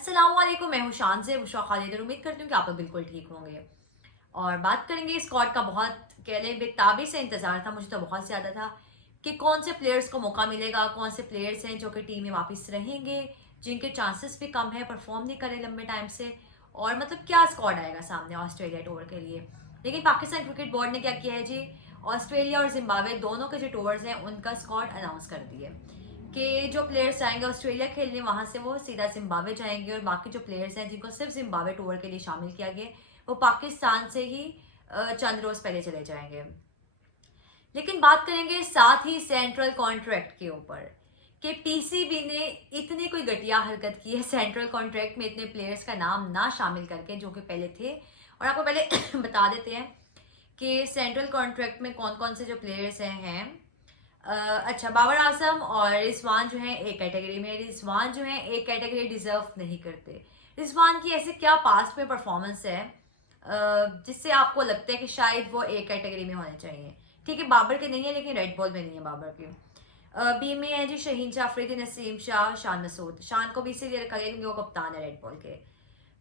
अस्सलामुअलैकुम, मैं हूँ शान से बुशरा खालिद और उम्मीद करती हूँ कि आप लोग बिल्कुल ठीक होंगे। और बात करेंगे स्क्वाड का। बहुत कह लें बेताबी से इंतजार था, मुझे तो बहुत ज़्यादा था कि कौन से प्लेयर्स को मौका मिलेगा, कौन से प्लेयर्स हैं जो कि टीम में वापस रहेंगे, जिनके चांसेस भी कम है, परफॉर्म नहीं करे लंबे टाइम से, और मतलब क्या स्क्वाड आएगा सामने ऑस्ट्रेलिया टूर के लिए। लेकिन पाकिस्तान क्रिकेट बोर्ड ने क्या किया है जी, ऑस्ट्रेलिया और जिम्बाब्वे दोनों के जो टूर्स हैं उनका स्क्वाड अनाउंस कर दिए कि जो प्लेयर्स जाएंगे ऑस्ट्रेलिया खेलने, वहां से वो सीधा जिम्बाब्वे जाएंगे, और बाकी जो प्लेयर्स हैं जिनको सिर्फ जिम्बाब्वे टूर के लिए शामिल किया गया वो पाकिस्तान से ही चंद रोज पहले चले जाएंगे। लेकिन बात करेंगे साथ ही सेंट्रल कॉन्ट्रैक्ट के ऊपर कि पीसीबी ने इतनी कोई घटिया हरकत की है सेंट्रल कॉन्ट्रैक्ट में इतने प्लेयर्स का नाम ना शामिल करके जो कि पहले थे। और आपको पहले बता देते हैं कि सेंट्रल कॉन्ट्रैक्ट में कौन कौन से जो प्लेयर्स हैं। अच्छा, बाबर आजम और रिजवान जो है एक कैटेगरी में, रिजवान जो है एक कैटेगरी डिजर्व नहीं करते। रिजवान की ऐसे क्या पास्ट में परफॉर्मेंस है जिससे आपको लगता है कि शायद वो एक कैटेगरी में होने चाहिए। ठीक है, बाबर के नहीं है लेकिन रेड बॉल में नहीं है बाबर के। बी में है जी शहीन शाह, अफरीदी नसीम शाह, शान मसूद। शान को भी इसीलिए रखा गया क्योंकि वो कप्तान है रेड बॉल के।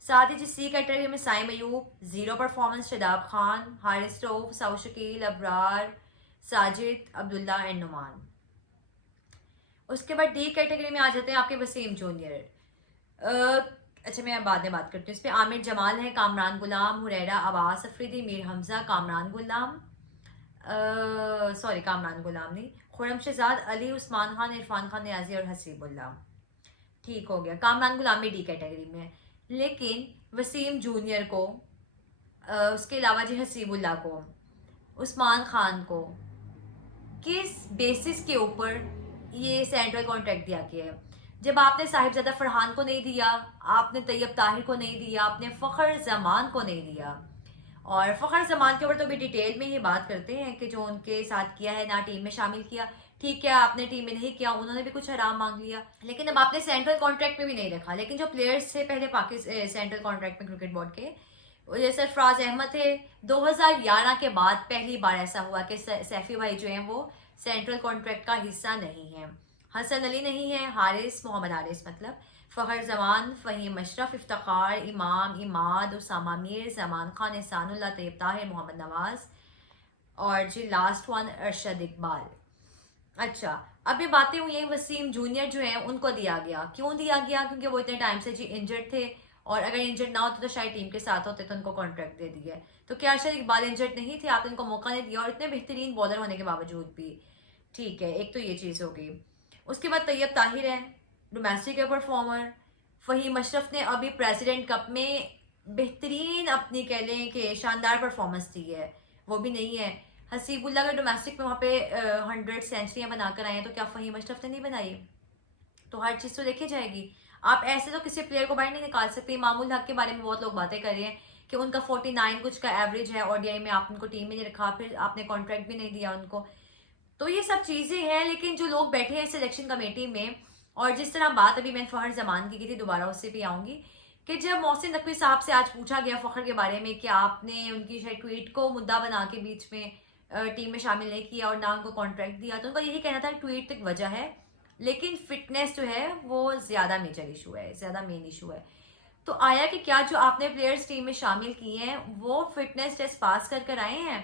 साथ ही जी सी कैटेगरी में साइम अयूब, जीरो परफॉर्मेंस, शदाब खान, हारिस स्टोव, साउ शकील, अबरार, साजिद, अब्दुल्ला एंड नुमान। उसके बाद डी कैटेगरी में आ जाते हैं आपके वसीम जूनियर। अच्छा, मैं बाद में बात करती हूँ इस पे। आमिर जमाल है, कामरान गुलाम, हुरैरा अब्बास, अफरीदी, मीर हमजा, कामरान गुलाम, सॉरी कामरान गुलाम नहीं, खुरम शहजाद, अली, उस्मान खान, इरफान खान नियाजी और हसीबुल्ला। ठीक हो गया, कामरान गुलाम भी डी कैटेगरी में है। लेकिन वसीम जूनियर को, उसके अलावा जी हसीबुल्ला को, उस्मान खान को किस बेसिस के ऊपर ये सेंट्रल कॉन्ट्रैक्ट दिया गया है? जब आपने साहिबजादा फरहान को नहीं दिया, आपने तैयब ताहिर को नहीं दिया, आपने फ़खर जमान को नहीं दिया। और फ़खर जमान के ऊपर तो भी डिटेल में ही बात करते हैं कि जो उनके साथ किया है, ना टीम में शामिल किया, ठीक है आपने टीम में नहीं किया, उन्होंने भी कुछ हराम मांग लिया, लेकिन अब आपने सेंट्रल कॉन्ट्रैक्ट में भी नहीं रखा। लेकिन जो प्लेयर्स थे पहले पाकिस्तान सेंट्रल कॉन्ट्रैक्ट में क्रिकेट बोर्ड के, जैसे सरफराज अहमद थे, 2011 के बाद पहली बार ऐसा हुआ कि सैफी भाई जो हैं वो सेंट्रल कॉन्ट्रैक्ट का हिस्सा नहीं है। हसन अली नहीं है, हारिस, मोहम्मद हारिस मतलब, फ़खर जमान, फ़हीम अशरफ, इफ्तार, इमाम, इमाद, उसामा मीर, जमान खान, एहसानुल्लाह, तैयब ताहिर, मोहम्मद नवाज, और जी लास्ट वन अरशद इकबाल। अच्छा, अब ये बातें हुई हैं, वसीम जूनियर जो है उनको दिया गया। क्यों दिया गया? क्योंकि वो इतने टाइम से जी इंजर्ड थे, और अगर इंजर्ड ना होते तो शायद टीम के साथ होते, तो उनको कॉन्ट्रैक्ट दे दिया। तो क्या अरशद इकबाल इंजर्ड नहीं थे? आपने उनको मौका नहीं दिया, और इतने बेहतरीन बॉलर होने के बावजूद भी। ठीक है, एक तो ये चीज़ हो गई। उसके बाद तैयब ताहिर है, डोमेस्टिक परफॉर्मर। फ़हीम अशरफ ने अभी प्रेसिडेंट कप में बेहतरीन अपनी कह लें कि शानदार परफॉर्मेंस दी है, वो भी नहीं है। हसीबुल्ला अगर डोमेस्टिक में वहाँ पे 100 सेंचुरियाँ बनाकर आए हैं, तो क्या फ़हीम अशरफ ने नहीं बनाई? तो हर चीज़ तो देखी जाएगी। आप ऐसे तो किसी प्लेयर को बाहर नहीं निकाल सकते। मामूल हक के बारे में बहुत लोग बातें कर रहे हैं कि उनका 49 कुछ का एवरेज है ओडीआई में, आप उनको टीम में नहीं रखा, फिर आपने कॉन्ट्रैक्ट भी नहीं दिया उनको। तो ये सब चीज़ें हैं, लेकिन जो लोग बैठे हैं सिलेक्शन कमेटी में, और जिस तरह बात अभी मैंने फ़खर जमान की थी, दोबारा उससे भी आऊँगी, कि जब मोहसिन नकवी साहब से आज पूछा गया फ़खर के बारे में कि आपने उनकी शायद ट्वीट को मुद्दा बना के बीच में टीम में शामिल नहीं किया और ना उनको कॉन्ट्रैक्ट दिया, तो उनका यही कहना था ट्वीट तक वजह है, लेकिन फिटनेस जो है वो ज़्यादा मेजर इशू है, ज़्यादा मेन इशू है। तो आया कि क्या जो आपने प्लेयर्स टीम में शामिल किए हैं वो फिटनेस टेस्ट पास कर कर आए हैं?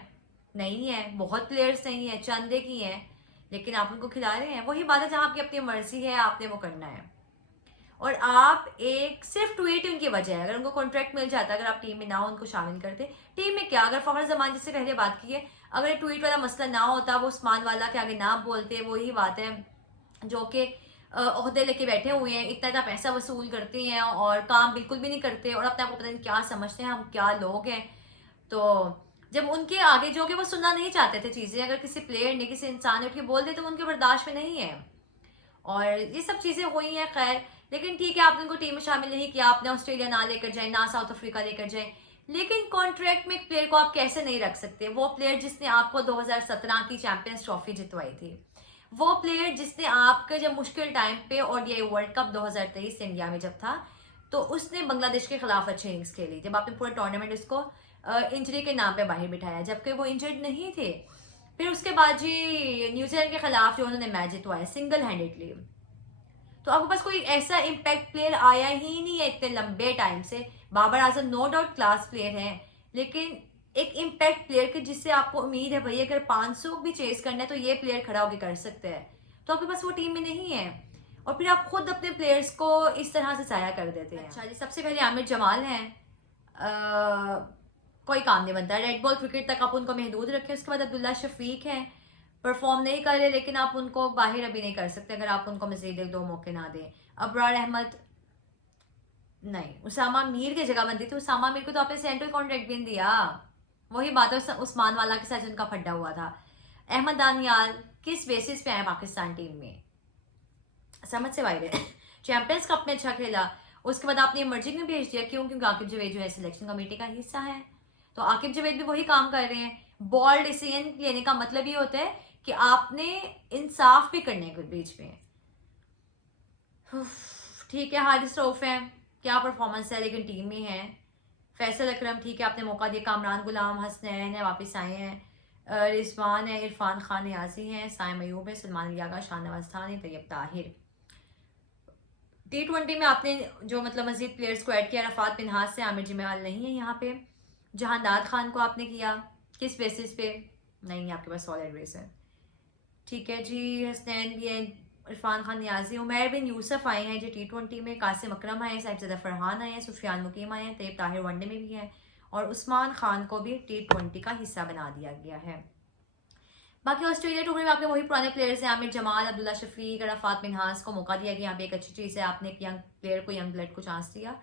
नहीं है, बहुत प्लेयर्स नहीं है, चंदे की हैं, लेकिन आप उनको खिला रहे हैं। वही बात है जहां आपकी अपनी मर्जी है, आपने वो करना है। और आप एक सिर्फ ट्वीट उनकी वजह है, अगर उनको कॉन्ट्रैक्ट मिल जाता, अगर आप टीम में ना हो उनको शामिल करते, टीम में क्या, अगर फ़खर जमान जिससे पहले बात की है, अगर ट्वीट वाला मसला ना होता, वो उस्मान वाला के आगे ना बोलते, वही बात है जो कि ओहदे लेके बैठे हुए हैं, इतना इतना पैसा वसूल करते हैं और काम बिल्कुल भी नहीं करते, और अपने आप को पता नहीं क्या समझते हैं, हम क्या लोग हैं। तो जब उनके आगे जो कि वो सुनना नहीं चाहते थे चीजें, अगर किसी प्लेयर ने किसी इंसान ने उठ के बोल दे तो उनके बर्दाश्त में नहीं है। और ये सब चीजें हुई हैं, खैर। लेकिन ठीक है, आपने उनको टीम में शामिल नहीं किया, आपने ऑस्ट्रेलिया ना लेकर जाए, ना साउथ अफ्रीका लेकर जाए, लेकिन कॉन्ट्रैक्ट में एक प्लेयर को आप कैसे नहीं रख सकते? वो प्लेयर जिसने आपको 2017 की चैंपियंस ट्रॉफी जितवाई थी, वो प्लेयर जिसने आपके जब मुश्किल टाइम पे ओडीआई वर्ल्ड कप 2023 इंडिया में जब था, तो उसने बांग्लादेश के खिलाफ अच्छी इनिंग्स खेली, जब आपने पूरा टूर्नामेंट उसको इंजरी के नाम पे बाहर बिठाया, जबकि वो इंजर्ड नहीं थे। फिर उसके बाद जी न्यूजीलैंड के खिलाफ जो उन्होंने मैच जितवाया सिंगल हैंडेडली, तो आपके पास कोई ऐसा इम्पैक्ट प्लेयर आया ही नहीं है इतने लंबे टाइम से। Babar Azam no doubt class player हैं, लेकिन एक इम्पैक्ट प्लेयर के जिससे आपको उम्मीद है भाई अगर 500 भी चेस करना है तो ये प्लेयर खड़ा होकर कर सकते हैं, तो आपके पास वो टीम में नहीं है। और फिर आप खुद अपने प्लेयर्स को इस तरह से जाया कर देते हैं। अच्छा जी, सबसे पहले आमिर जमाल हैं, कोई काम नहीं बनता। रेड बॉल क्रिकेट तक आप उनको महदूद रखें। उसके बाद अब्दुल्ला शफीक हैं, परफॉर्म नहीं कर रहे, लेकिन आप उनको बाहर अभी नहीं कर सकते अगर आप उनको मजीद 1-2 मौके ना दें। अबरार अहमद नहीं, उसामा मीर की जगह बनती थी। उसामा मीर को तो आपने सेंट्रल कॉन्ट्रैक्ट भी नहीं दिया। वही बात है उस्मान वाला के साथ उनका फड्डा हुआ था। अहमद दानियाल किस बेसिस पे आए पाकिस्तान टीम में, समझ से बाहर है। चैंपियंस कप में अच्छा खेला, उसके बाद आपने इमर्जिंग में भेज दिया। क्यों? क्योंकि आकिब जवेद जो है सिलेक्शन कमेटी का हिस्सा है, तो आकिब जवेद भी वही काम कर रहे हैं। बॉल डिसीजन लेने का मतलब ये होता है कि आपने इंसाफ भी करने के बीच में। ठीक है, हारिस रऊफ है, क्या परफॉर्मेंस है, लेकिन टीम में है। फैसल अकरम ठीक है, आपने मौका दिया। कामरान गुलाम हसनैन है, वापस आए हैं। रिजवान है, इरफान खान नियाजी हैं, साइम अयूब है, सलमान लियागा, शाहनवाज खान, तैयब ताहिर। T20 में आपने जो मतलब मजीद प्लेयर्स को ऐड किया, रफात बिनहास से, आमिर जमाल नहीं है यहाँ पे। जहानदाद खान को आपने किया किस बेसिस पे? नहीं, आपके पास सॉलिड रीजन। ठीक है जी, हसनैन भी है, इरफान खान नियाजी, उमैर बिन यूसुफ आए हैं जी T20 में, कासिम अकरम आए हैं, साहिबजादा फरहान आए हैं, सुफियान मुकीम आए हैं, तैयब ताहिर वनडे में भी हैं, और उस्मान खान को भी T20 का हिस्सा बना दिया गया है। बाकी ऑस्ट्रेलिया टूर में आपके वही पुराने प्लेयर्स हैं, आमिर जमाल, अब्दुल्ला शफीक, रफात बिनहास को मौका दिया गया। यहाँ पे एक अच्छी चीज़ है, आपने एक यंग प्लेयर को, यंग ब्लड को चांस दिया।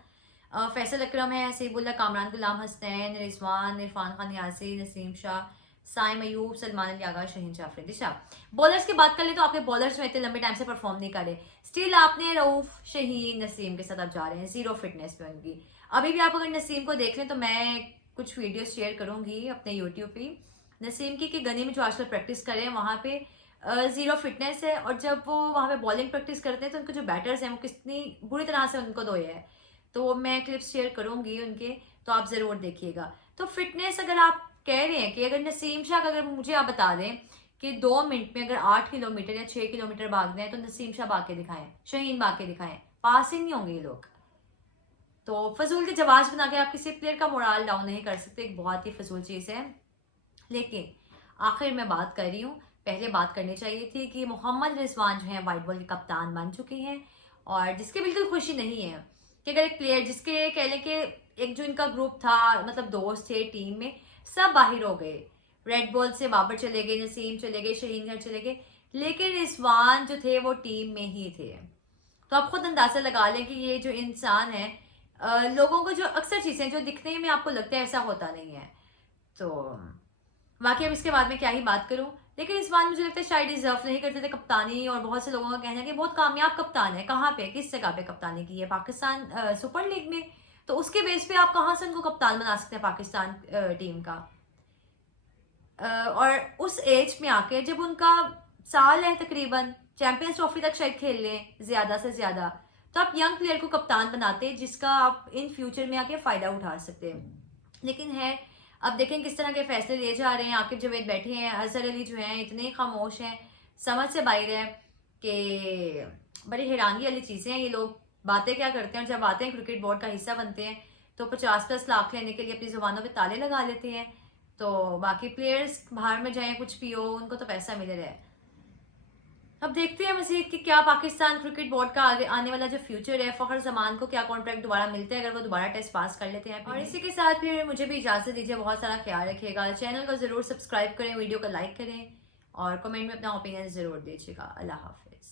फैसल अकरम है, हसीबुल्ला, कामरान गुलाम हसनैन, रिजवान, इरफान खान नियाजी, नसीम शाह, साइम अयूब, सलमान लियागा, शहीन जाफरी। दिशा बॉलर्स की बात कर ले तो आपके बॉलर्स में इतने लंबे टाइम से परफॉर्म नहीं कर रहे, स्टिल आपने रऊफ, शहीन, नसीम के साथ आप जा रहे हैं, जीरो फिटनेस पे उनकी। अभी भी आप अगर नसीम को देख लें तो मैं कुछ वीडियो शेयर करूंगी अपने यूट्यूब पे नसीम की, कि गनी में जो आजकल प्रैक्टिस कर रहे हैं वहाँ पे जीरो फिटनेस है, और जब वो वहाँ पे बॉलिंग प्रैक्टिस करते हैं तो उनके जो बैटर्स हैं वो कितनी बुरी तरह से उनको धोए है। तो मैं क्लिप्स शेयर करूंगी उनके, तो आप जरूर देखिएगा। तो फिटनेस अगर आप कह रहे हैं कि अगर नसीम शाह, अगर मुझे आप बता दें कि 2 मिनट में अगर 8 किलोमीटर या 6 किलोमीटर भागना है तो नसीम शाह भाग के दिखाएं, शहीन भाग के दिखाएं, पास ही नहीं होंगे ये लोग। तो फजूल के जवाब बना के आप किसी प्लेयर का मोराल डाउन नहीं कर सकते, एक बहुत ही फजूल चीज़ है। लेकिन आखिर में बात कर रही हूँ, पहले बात करनी चाहिए थी कि मोहम्मद रिजवान जो है वाइट बॉल के कप्तान बन चुके हैं, और जिसके बिल्कुल खुशी नहीं है कि अगर एक प्लेयर जिसके कह लें कि एक जो इनका ग्रुप था, मतलब दोस्त थे टीम में, सब बाहर हो गए। रेड बॉल से बाबर चले गए, नसीम चले गए, शहीन घर चले गए, लेकिन रिजवान जो थे वो टीम में ही थे। तो आप खुद अंदाजा लगा लें कि ये जो इंसान है, लोगों को जो अक्सर चीज़ें जो दिखने में आपको लगता है ऐसा होता नहीं है। तो बाकी अब इसके बाद में क्या ही बात करूं, लेकिन इस बार मुझे लगता है शायद डिजर्व नहीं करते थे कप्तानी, और बहुत से लोगों का कहना है कि बहुत कामयाब कप्तान है। कहाँ पे, किस जगह पे कप्तानी की है? पाकिस्तान सुपर लीग में। तो उसके बेस पे आप कहाँ से उनको कप्तान बना सकते हैं पाकिस्तान टीम का? और उस एज में आके जब उनका साल है तकरीबन, चैंपियंस ट्रॉफी तक शायद खेल लें ज्यादा से ज्यादा, तो आप यंग प्लेयर को कप्तान बनाते जिसका आप इन फ्यूचर में आके फायदा उठा सकते हैं। लेकिन है, अब देखें किस तरह के फैसले लिए जा रहे हैं। आकिब जवेद बैठे हैं, अजहर अली जो हैं इतने खामोश हैं, समझ से बाहर है, कि बड़ी हैरानी वाली चीज़ें हैं। ये लोग बातें क्या करते हैं, और जब आते हैं क्रिकेट बोर्ड का हिस्सा बनते हैं तो 50+ लाख लेने के लिए अपनी जुबानों पे ताले लगा लेते हैं। तो बाकी प्लेयर्स बाहर में जाएं, कुछ भी हो, उनको तो पैसा मिले रहे। अब देखते हैं मजीद कि क्या पाकिस्तान क्रिकेट बोर्ड का आगे आने वाला जो फ्यूचर है, फखर जमान को क्या कॉन्ट्रैक्ट दोबारा मिलता है अगर वो दोबारा टेस्ट पास कर लेते हैं। और इसी के साथ फिर मुझे भी इजाजत दीजिए, बहुत सारा ख्याल रखिएगा, चैनल को जरूर सब्सक्राइब करें, वीडियो को लाइक करें, और कमेंट में अपना ओपिनियन जरूर दीजिएगा। अल्लाह हाफिज।